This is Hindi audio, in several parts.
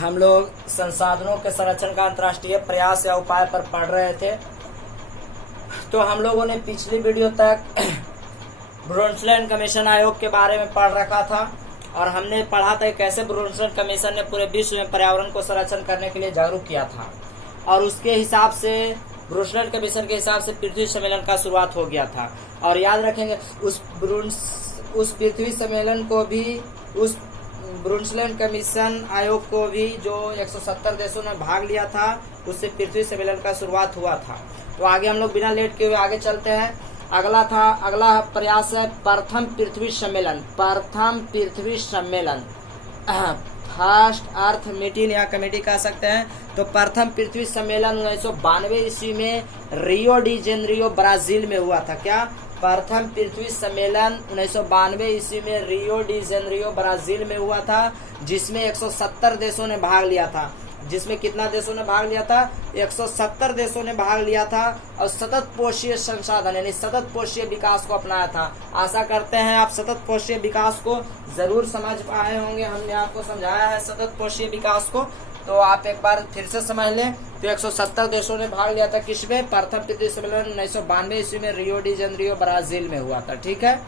हम लोग संसाधनों के संरक्षण का अंतर्राष्ट्रीय प्रयास या उपाय पर पढ़ रहे थे। तो हम लोगों ने पिछली वीडियो तक ब्रुंसलैंड कमीशन आयोग के बारे में पढ़ रखा था और हमने पढ़ा था कैसे ब्रुंसलैंड कमीशन ने पूरे विश्व में पर्यावरण को संरक्षण करने के लिए जागरूक किया था और उसके हिसाब से ब्रुंसलैंड कमीशन के हिसाब से पृथ्वी सम्मेलन का शुरुआत हो गया था। और याद रखेंगे उस पृथ्वी सम्मेलन को भी, उस ब्रुंसलैंड कमीशन आयोग को भी जो 170 देशों ने भाग लिया था, उससे पृथ्वी सम्मेलन का शुरुआत हुआ था। तो आगे हम लोग बिना लेट किए हुए आगे चलते हैं। अगला प्रयास है प्रथम पृथ्वी सम्मेलन। प्रथम पृथ्वी सम्मेलन, फर्स्ट अर्थ मीटिंग या कमेटी कह सकते हैं। तो प्रथम पृथ्वी सम्मेलन 1992 ईस्वी में रियो डी जेनेरियो ब्राजील में हुआ था। क्या? प्रथम पृथ्वी सम्मेलन 1992 ईस्वी में रियो डी जेनेरियो ब्राजील में हुआ था, जिसमें 170 देशों ने भाग लिया था। जिसमें कितना देशों ने भाग लिया था? 170 देशों ने भाग लिया था और सतत पोषीय संसाधन यानी सतत पोषीय विकास को अपनाया था। आशा करते हैं आप सतत पोषीय विकास को जरूर समझ पाए होंगे। हमने आपको समझाया है सतत पोषीय विकास को, तो आप एक बार फिर से समझ लें। तो 170 देशों ने भाग लिया था किसमें? प्रथम पृथ्वी सम्मेलन 1992 ईस्वी में रियो डी जेनेरियो ब्राजील में हुआ था। ठीक है।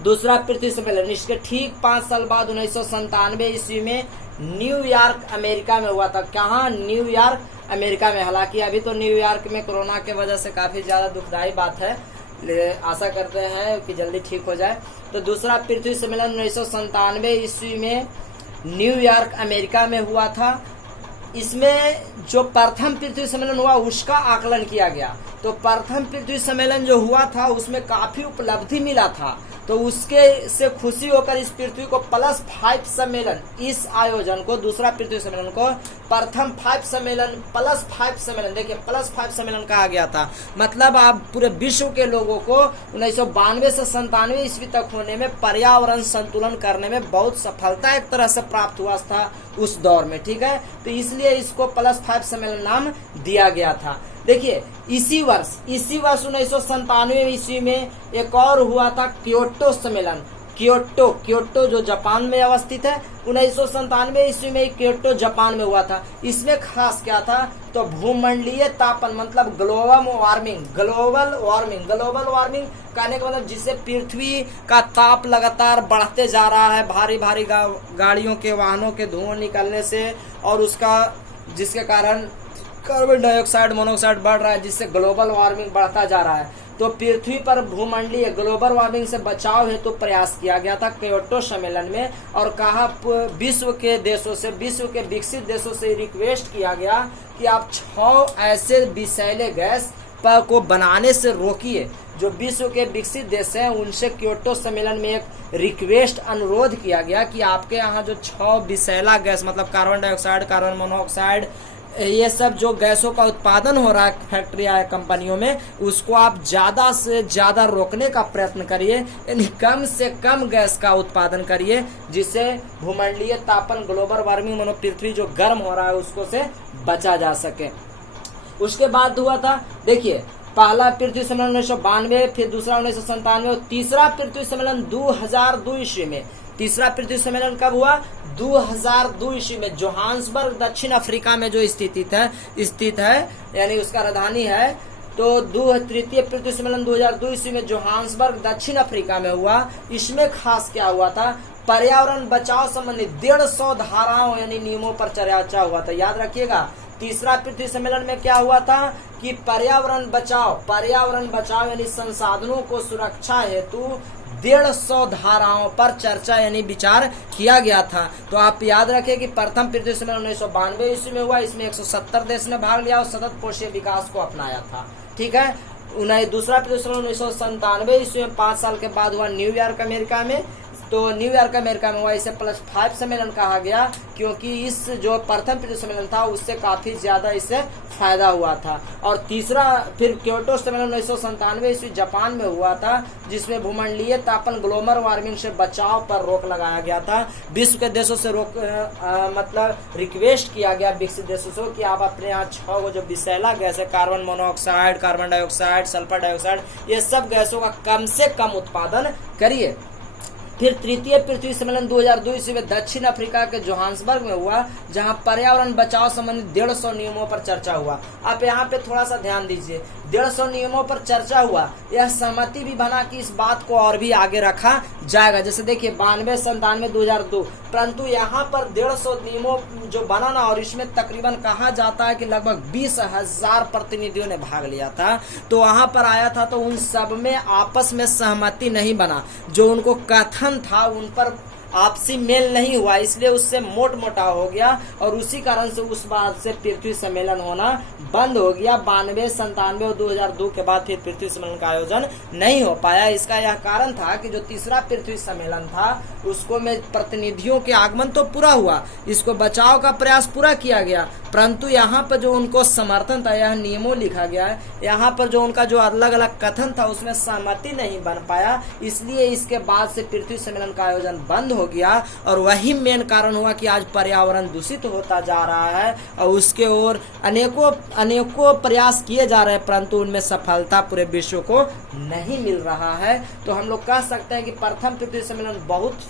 दूसरा पृथ्वी सम्मेलन इसके ठीक 5 साल बाद 1997 ईस्वी में न्यूयॉर्क अमेरिका में हुआ था। कहाँ? न्यूयॉर्क अमेरिका में। हालांकि अभी तो न्यूयॉर्क में कोरोना के वजह से काफी ज्यादा दुखदायी बात है, आशा करते हैं कि जल्दी ठीक हो जाए। तो दूसरा पृथ्वी सम्मेलन 1997 ईस्वी में न्यूयॉर्क अमेरिका में हुआ था। इसमें जो प्रथम पृथ्वी सम्मेलन हुआ उसका आकलन किया गया। तो प्रथम पृथ्वी सम्मेलन जो हुआ था उसमें काफी उपलब्धि मिला था, तो उसके से खुशी होकर इस पृथ्वी को +5 सम्मेलन, इस आयोजन को, दूसरा पृथ्वी सम्मेलन को प्रथम 5 सम्मेलन +5 सम्मेलन, देखिए +5 सम्मेलन कहा गया था। मतलब आप पूरे विश्व के लोगों को 1992 से 97 ईस्वी तक होने में पर्यावरण संतुलन करने में बहुत सफलता एक तरह से प्राप्त हुआ था उस दौर में। ठीक है। तो इसलिए इसको +5 सम्मेलन नाम दिया गया था। देखिए इसी वर्ष 1997 ईस्वी में एक और हुआ था क्योटो सम्मेलन। क्योटो जो जापान में अवस्थित है, 1997 ईस्वी में क्योटो जापान में हुआ था। इसमें खास क्या था? तो भूमंडलीय तापन मतलब ग्लोबल वार्मिंग कहने का मतलब जिससे पृथ्वी का ताप लगातार बढ़ते जा रहा है भारी गाड़ियों के, वाहनों के धुआं निकलने से, और उसका जिसके कारण कार्बन डाइऑक्साइड, मोनोऑक्साइड बढ़ रहा है, जिससे ग्लोबल वार्मिंग बढ़ता जा रहा है। तो पृथ्वी पर भूमंडलीय ग्लोबल वार्मिंग से बचाव हेतु प्रयास किया गया था क्योटो सम्मेलन में, और कहा विश्व के विकसित देशों से रिक्वेस्ट किया गया कि आप 6 ऐसे विषैले गैस को बनाने से रोकिए। जो विश्व के विकसित देश हैं उनसे क्योटो सम्मेलन में एक रिक्वेस्ट, अनुरोध किया गया कि आपके यहाँ जो 6 विषैला गैस मतलब कार्बन डाइऑक्साइड, कार्बन मोनोऑक्साइड, ये सब जो गैसों का उत्पादन हो रहा है फैक्ट्री या कंपनियों में, उसको आप ज्यादा से ज्यादा रोकने का प्रयत्न करिए, यानी कम से कम गैस का उत्पादन करिए, जिससे भूमंडलीय तापन, ग्लोबल वार्मिंग, मानो पृथ्वी जो गर्म हो रहा है उसको से बचा जा सके। उसके बाद हुआ था, देखिए पहला पृथ्वी सम्मेलन 1992, फिर दूसरा 1997 और तीसरा पृथ्वी सम्मेलन 2002 ईस्वी में। तीसरा पृथ्वी सम्मेलन कब हुआ? 2002 ईस्वी में। जोहान्सबर्ग दक्षिण अफ्रीका में जो स्थित है यानी उसका राजधानी है। तो तृतीय पृथ्वी सम्मेलन 2002 ईस्वी में जोहान्सबर्ग दक्षिण अफ्रीका में हुआ। इसमें खास क्या हुआ था? पर्यावरण बचाव संबंधी 150 धाराओं यानी नियमों पर चर्चा हुआ था। याद रखिएगा तीसरा पृथ्वी सम्मेलन में क्या हुआ था कि पर्यावरण बचाव यानी संसाधनों को सुरक्षा हेतु 150 धाराओं पर चर्चा यानी विचार किया गया था। तो आप याद रखें कि प्रथम पृथ्वी सम्मेलन 1992 ईस्वी में हुआ। इसमें 170 देश ने भाग लिया और सतत पोषीय विकास को अपनाया था। ठीक है। दूसरा पृथ्वी सम्मेलन 1997 ईस्वी में 5 साल के बाद हुआ न्यूयॉर्क अमेरिका में। तो न्यूयॉर्क अमेरिका में हुआ, इसे +5 सम्मेलन कहा गया क्योंकि इस जो प्रथम पृथ्वी सम्मेलन था उससे काफी ज्यादा इससे फायदा हुआ था। और तीसरा फिर क्योटो सम्मेलन 1997 ईस्वी जापान में हुआ था, जिसमें भूमंडलीय तापन, ग्लोबल वार्मिंग से बचाव पर रोक लगाया गया था। विश्व के देशों से मतलब रिक्वेस्ट किया गया विकसित देशों से कि आप अपने यहाँ 6 जो विषैला गैस है, carbon monoxide, carbon dioxide, sulphur dioxide, ये सब गैसों का कम से कम उत्पादन करिए। फिर तृतीय पृथ्वी सम्मेलन 2002 ईस्वी में दक्षिण अफ्रीका के जोहान्सबर्ग में हुआ, जहां पर्यावरण बचाव संबंधित 150 नियमों पर चर्चा हुआ। आप यहाँ पे थोड़ा सा ध्यान दीजिए, 150 नियमों पर चर्चा हुआ, यह सहमति भी बना कि इस बात को और भी आगे रखा जाएगा। जैसे देखिए 92, 97, 2002, परंतु यहाँ पर 150 नियमों जो बना ना, और इसमें तकरीबन कहा जाता है कि लगभग 20,000 प्रतिनिधियों ने भाग लिया था। तो वहां पर आया था, तो उन सब में आपस में सहमति नहीं बना, जो उनको कथन था उन पर आपसी मेल नहीं हुआ, इसलिए उससे मोट मोटा हो गया, और उसी कारण से उस बात से पृथ्वी सम्मेलन होना बंद हो गया। 92, 97 और 2002 के बाद फिर पृथ्वी सम्मेलन का आयोजन नहीं हो पाया। इसका यह कारण था कि जो तीसरा पृथ्वी सम्मेलन था उसको में प्रतिनिधियों के आगमन तो पूरा हुआ, इसको बचाव का प्रयास पूरा किया गया, परंतु यहाँ पर जो उनको समर्थन था, यह नियमों लिखा गया है, यहाँ पर जो उनका जो अलग अलग कथन था उसमें सहमति नहीं बन पाया, इसलिए इसके बाद से पृथ्वी सम्मेलन का आयोजन बंद हो गया। और वही मेन कारण हुआ कि आज पर्यावरण दूषित होता जा रहा है, और उसके ओर अनेकों प्रयास किए जा रहे हैं, परंतु उनमें सफलता पूरे विश्व को नहीं मिल रहा है। तो हम लोग कह सकते हैं कि प्रथम पृथ्वी सम्मेलन बहुत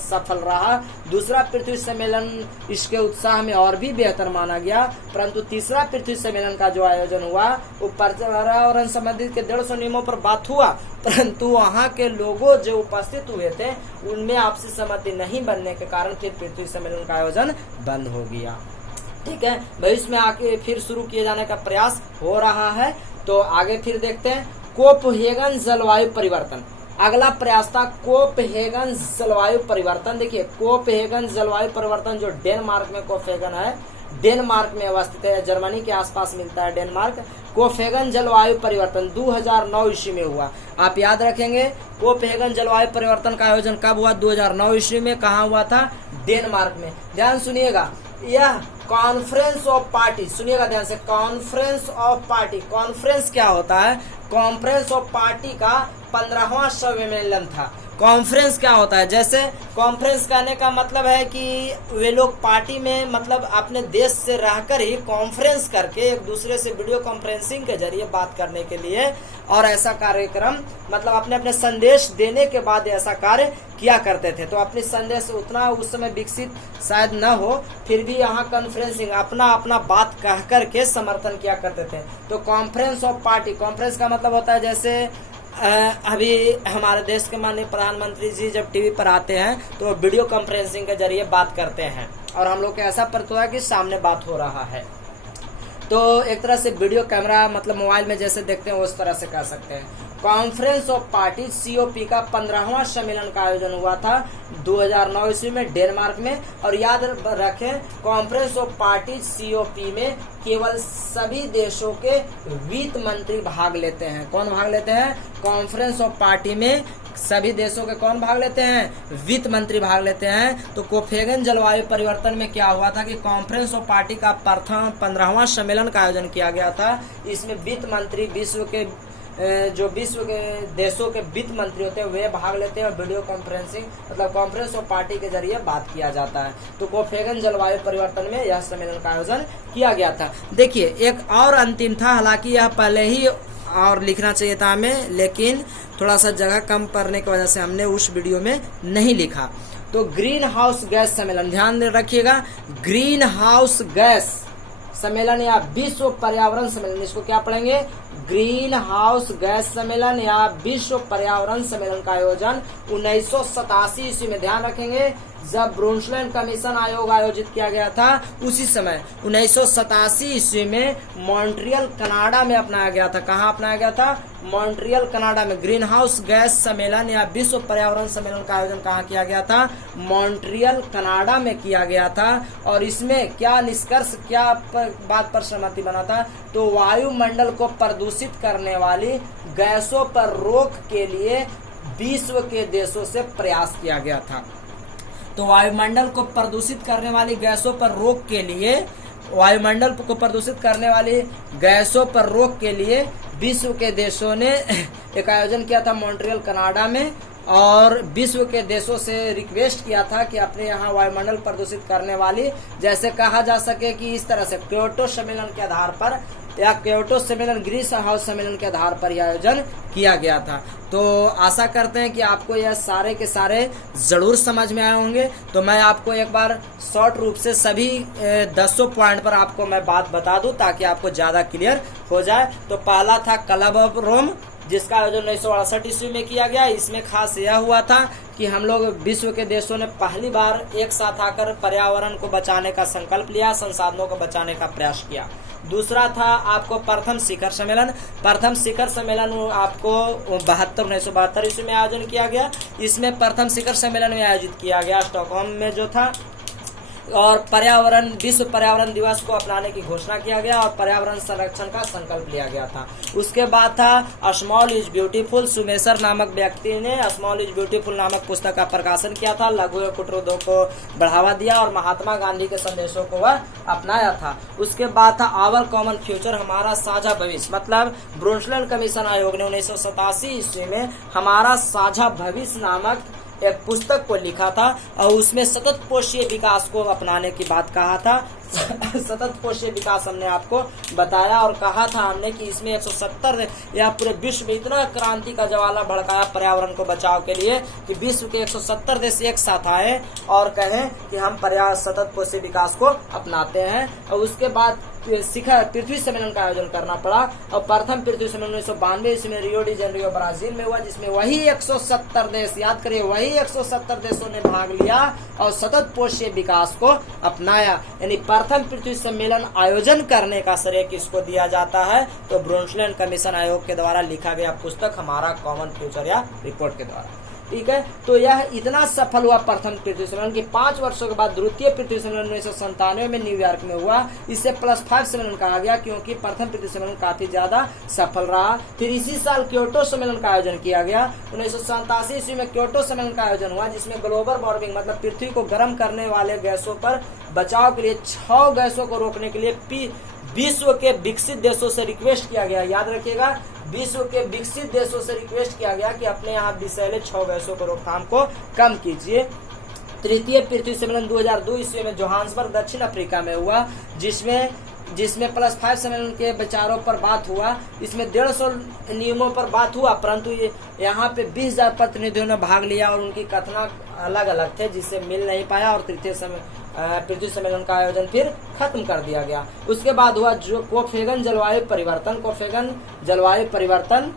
सफल रहा, दूसरा पृथ्वी सम्मेलन इसके उत्साह में और भी बेहतर माना गया, परंतु तीसरा पृथ्वी सम्मेलन का जो आयोजन हुआ वो पर्यावरण संबंधित के 150 नियमों पर बात हुआ, परंतु वहाँ के लोगों जो उपस्थित हुए थे उनमें आपसी सहमति नहीं बनने के कारण फिर पृथ्वी सम्मेलन का आयोजन बंद हो गया। ठीक है, भविष्य में आके फिर शुरू किए जाने का प्रयास हो रहा है। तो आगे फिर देखते हैं कोपहेगन जलवायु परिवर्तन। अगला प्रयास था कोपहेगन जलवायु परिवर्तन। देखिए कोपहेगन जलवायु परिवर्तन जो डेनमार्क में कोपहेगन है, डेनमार्क में अवस्थित है, जर्मनी के आसपास मिलता है डेनमार्क। कोपहेगन जलवायु परिवर्तन 2009 ईस्वी में हुआ। आप याद रखेंगे कोपहेगन जलवायु परिवर्तन का आयोजन कब हुआ? 2009 ईस्वी में। कहाँ हुआ था? डेनमार्क में। ध्यान सुनिएगा, यह कॉन्फ्रेंस ऑफ पार्टी, सुनिएगा ध्यान से, कॉन्फ्रेंस ऑफ पार्टी। कॉन्फ्रेंस क्या होता है? कॉन्फ्रेंस ऑफ पार्टी का 15वां सम्मेलन था। कॉन्फ्रेंस क्या होता है? जैसे कॉन्फ्रेंस कहने का मतलब है कि वे लोग पार्टी में मतलब अपने देश से रहकर ही कॉन्फ्रेंस करके एक दूसरे से वीडियो कॉन्फ्रेंसिंग के जरिए बात करने के लिए, और ऐसा कार्यक्रम मतलब अपने अपने संदेश देने के बाद ऐसा कार्य किया करते थे। तो अपनी संदेश उतना उस समय विकसित शायद न हो, फिर भी यहाँ कॉन्फ्रेंसिंग अपना अपना बात कह करके समर्थन किया करते थे। तो कॉन्फ्रेंस ऑफ पार्टी, कॉन्फ्रेंस का मतलब होता है जैसे अभी हमारे देश के माननीय प्रधानमंत्री जी जब टीवी पर आते हैं तो वीडियो कॉन्फ्रेंसिंग के जरिए बात करते हैं, और हम लोग को ऐसा प्रतीत हुआ कि सामने बात हो रहा है। तो एक तरह से वीडियो कैमरा मतलब मोबाइल में जैसे देखते हैं उस तरह से कह सकते हैं। कॉन्फ्रेंस ऑफ पार्टी COP का 15वां सम्मेलन का आयोजन हुआ था 2009 ईस्वी में डेनमार्क में। और याद रखें कॉन्फ्रेंस ऑफ पार्टी COP में केवल सभी देशों के वित्त मंत्री भाग लेते हैं। कौन भाग लेते हैं? कॉन्फ्रेंस ऑफ पार्टी में सभी देशों के कौन भाग लेते हैं? वित्त मंत्री भाग लेते हैं। तो कोपहेगन जलवायु परिवर्तन में क्या हुआ था कि कॉन्फ्रेंस ऑफ पार्टी का प्रथम 15वां सम्मेलन का आयोजन किया गया था। इसमें वित्त मंत्री विश्व के देशों के वित्त मंत्री होते हैं वे भाग लेते हैं, और वीडियो कॉन्फ्रेंसिंग मतलब कॉन्फ्रेंस ऑफ पार्टी के जरिए बात किया जाता है। तो कोपहेगन जलवायु परिवर्तन में यह सम्मेलन का आयोजन किया गया था। देखिए एक और अंतिम था, हालांकि यह पहले ही और लिखना चाहिए था हमें, लेकिन थोड़ा सा जगह कम पड़ने की वजह से हमने उस वीडियो में नहीं लिखा। तो ग्रीन हाउस गैस सम्मेलन, ध्यान रखिएगा, ग्रीन हाउस गैस सम्मेलन या विश्व पर्यावरण सम्मेलन, इसको क्या पढ़ेंगे? ग्रीन हाउस गैस सम्मेलन या विश्व पर्यावरण सम्मेलन का आयोजन 1987 ईस्वी में। ध्यान रखेंगे जब ब्रुंसलैंड कमीशन आयोग आयोजित किया गया था उसी समय 1987 ईस्वी में मॉन्ट्रियल कनाडा में अपनाया गया था। कहाँ अपनाया गया था? मॉन्ट्रियल कनाडा में। ग्रीन हाउस गैस सम्मेलन या विश्व पर्यावरण सम्मेलन का आयोजन कहाँ किया गया था? मॉन्ट्रियल कनाडा में किया गया था। और इसमें क्या निष्कर्ष, क्या बात पर सहमति बना था? तो वायुमंडल को प्रदूषित करने वाली गैसों पर रोक के लिए विश्व के देशों से प्रयास किया गया था। तो वायुमंडल को प्रदूषित करने वाली गैसों पर रोक के लिए, वायुमंडल को प्रदूषित करने वाली गैसों पर रोक के लिए विश्व के देशों ने एक आयोजन किया था मॉन्ट्रियल कनाडा में, और विश्व के देशों से रिक्वेस्ट किया था कि अपने यहाँ वायुमंडल प्रदूषित करने वाली, जैसे कहा जा सके कि इस तरह से क्योटो सम्मेलन के आधार पर या क्योटो सम्मेलन ग्रीन हाउस सम्मेलन के आधार पर यह आयोजन किया गया था। तो आशा करते हैं कि आपको यह सारे के सारे जरूर समझ में आए होंगे। तो मैं आपको एक बार शॉर्ट रूप से सभी 10 पॉइंट पर आपको मैं बात बता दूं ताकि आपको ज्यादा क्लियर हो जाए। तो पहला था क्लब ऑफ रोम, जिसका आयोजन 1968 ईस्वी में किया गया। इसमें खास यह हुआ था कि हम लोग विश्व के देशों ने पहली बार एक साथ आकर पर्यावरण को बचाने का संकल्प लिया, संसाधनों को बचाने का प्रयास किया। दूसरा था आपको प्रथम शिखर सम्मेलन। प्रथम शिखर सम्मेलन आपको 1972 ईस्वी में आयोजन किया गया। इसमें प्रथम शिखर सम्मेलन में आयोजित किया गया स्टॉकहोम में जो था, और पर्यावरण विश्व पर्यावरण दिवस को अपनाने की घोषणा किया गया और पर्यावरण संरक्षण का संकल्प लिया गया था। उसके बाद था स्मॉल इज ब्यूटीफुल। सुमेसर नामक व्यक्ति ने स्मॉल इज ब्यूटीफुल नामक पुस्तक का प्रकाशन किया था, लघु कुटीर उद्योग को बढ़ावा दिया और महात्मा गांधी के संदेशों को वह अपनाया था। उसके बाद था आवर कॉमन फ्यूचर, हमारा साझा भविष्य, मतलब ब्रुंसलैंड कमीशन आयोग ने 1987 ईस्वी में हमारा साझा भविष्य नामक एक पुस्तक को लिखा था और उसमें सतत पोषीय विकास को अपनाने की बात कहा था। सतत पोषीय विकास हमने आपको बताया और कहा था हमने कि इसमें 170 या पूरे विश्व में इतना क्रांति का ज्वाला भड़काया पर्यावरण को बचाव के लिए कि विश्व के 170 देश एक साथ आए और कहें कि हम सतत पोषीय विकास को अपनाते हैं। और उसके बाद शिखर पृथ्वी सम्मेलन का आयोजन करना पड़ा और प्रथम पृथ्वी सम्मेलन 1992 ईस्वी में रियो डी जेनेरियो ब्राजील में हुआ, जिसमें वही 170 देश, याद करिए वही 170 देशों ने भाग लिया और सतत पोषीय विकास को अपनाया। यानी प्रथम पृथ्वी सम्मेलन आयोजन करने का श्रेय किसको दिया जाता है? तो ब्रुंसलैंड कमीशन आयोग के द्वारा लिखा गया पुस्तक हमारा कॉमन फ्यूचर या रिपोर्ट के द्वारा। ठीक है, तो यह इतना सफल हुआ प्रथम पृथ्वी सम्मेलन की 5 वर्षों के बाद द्वितीय पृथ्वी सम्मेलन 1997 में न्यूयॉर्क में हुआ। इसे +5 सम्मेलन कहा गया क्योंकि प्रथम पृथ्वी सम्मेलन काफी ज्यादा सफल रहा। फिर इसी साल क्योटो सम्मेलन का आयोजन किया गया। 1987 ईस्वी में क्योटो सम्मेलन का आयोजन हुआ, जिसमें ग्लोबल वार्मिंग मतलब पृथ्वी को गर्म करने वाले गैसों पर बचाव के लिए 6 गैसों को रोकने के लिए विश्व के विकसित देशों से रिक्वेस्ट किया गया। याद रखिएगा, विश्व के विकसित देशों से रिक्वेस्ट किया गया कि अपने यहाँ विषैले 6 गैसों को रोकथाम को कम कीजिए। तृतीय पृथ्वी सम्मेलन 2002 ईस्वी में जोहान्सबर्ग दक्षिण अफ्रीका में हुआ, जिसमें +5 सम्मेलन के विचारों पर बात हुआ। इसमें 150 नियमों पर बात हुआ, परंतु यहाँ पे 20,000 प्रतिनिधियों ने भाग लिया और उनकी कथन अलग अलग थे, जिससे मिल नहीं पाया और तृतीय पृथ्वी सम्मेलन का आयोजन फिर खत्म कर दिया गया। उसके बाद हुआ जो कोपेनहेगन जलवायु परिवर्तन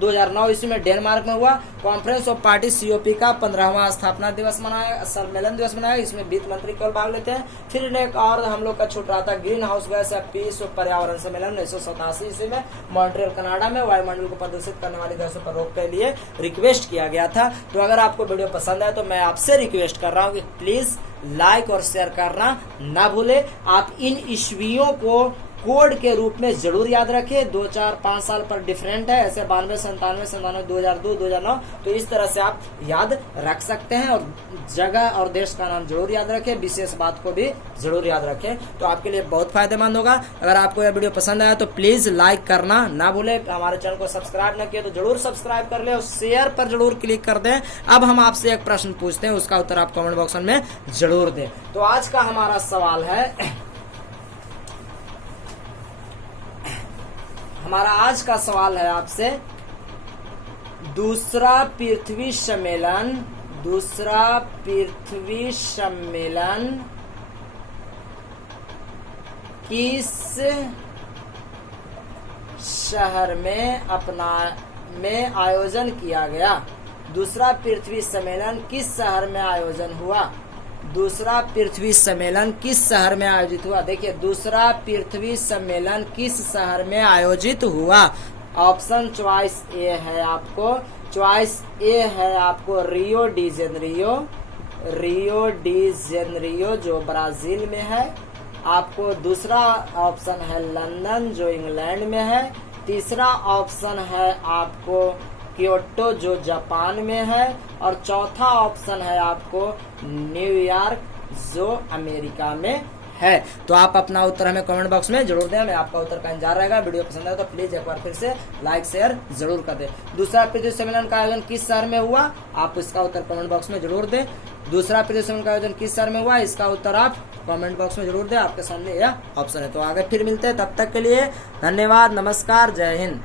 2009 ईस्वी में डेनमार्क में हुआ। कॉन्फ्रेंस ऑफ पार्टी COP का 15वां स्थापना दिवस सम्मेलन दिवस मनाया। इसमें वित्त मंत्री केवल भाग लेते हैं। फिर एक और हम लोग का छूट रहा था ग्रीन हाउस गैस या विश्व पर्यावरण सम्मेलन 1987 ईस्वी में मॉन्ट्रियल कनाडा में वायुमंडल को प्रदूषित करने वाली गैसों पर रोक के लिए रिक्वेस्ट किया गया था। तो अगर आपको वीडियो पसंद आए तो मैं आपसे रिक्वेस्ट कर रहा हूँ कि प्लीज लाइक और शेयर करना ना भूले। आप इन ईस्वियों को कोड के रूप में जरूर याद रखें। 2, 4, 5 साल पर डिफरेंट है, ऐसे 92, 97, 97, 2002, 2009, तो इस तरह से आप याद रख सकते हैं। और जगह और देश का नाम जरूर याद रखें, विशेष बात को भी जरूर याद रखें, तो आपके लिए बहुत फायदेमंद होगा। अगर आपको यह वीडियो पसंद आया तो प्लीज लाइक करना ना भूले। हमारे चैनल को सब्सक्राइब न किया तो जरूर सब्सक्राइब कर ले और शेयर पर जरूर क्लिक कर दें। अब हम आपसे एक प्रश्न पूछते हैं, उसका उत्तर आप कमेंट बॉक्स में जरूर दें। तो आज का हमारा सवाल है, हमारा आज का सवाल है आपसे, दूसरा पृथ्वी सम्मेलन किस शहर में आयोजन किया गया? दूसरा पृथ्वी सम्मेलन किस शहर में आयोजन हुआ? दूसरा पृथ्वी सम्मेलन किस शहर में आयोजित हुआ? देखिए, दूसरा पृथ्वी सम्मेलन किस शहर में आयोजित हुआ? ऑप्शन चॉइस ए है आपको, रियो डी जेनेरियो जो ब्राजील में है। आपको दूसरा ऑप्शन है लंदन जो इंग्लैंड में है। तीसरा ऑप्शन है आपको क्योटो जो जापान में है। और चौथा ऑप्शन है आपको न्यूयॉर्क जो अमेरिका में है। तो आप अपना उत्तर हमें कमेंट बॉक्स में जरूर दें, हमें आपका उत्तर का इंतजार रहेगा। वीडियो पसंद आए तो प्लीज एक बार फिर से लाइक शेयर जरूर कर दें। दूसरा पृथ्वी सम्मेलन का आयोजन किस शहर में हुआ, आप इसका उत्तर कमेंट बॉक्स में जरूर दें। दूसरा पृथ्वी सम्मेलन का आयोजन किस शहर में हुआ, इसका उत्तर आप कमेंट बॉक्स में जरूर दें। आपके सामने यह ऑप्शन है। तो आगे फिर मिलते हैं, तब तक के लिए धन्यवाद, नमस्कार, जय हिंद।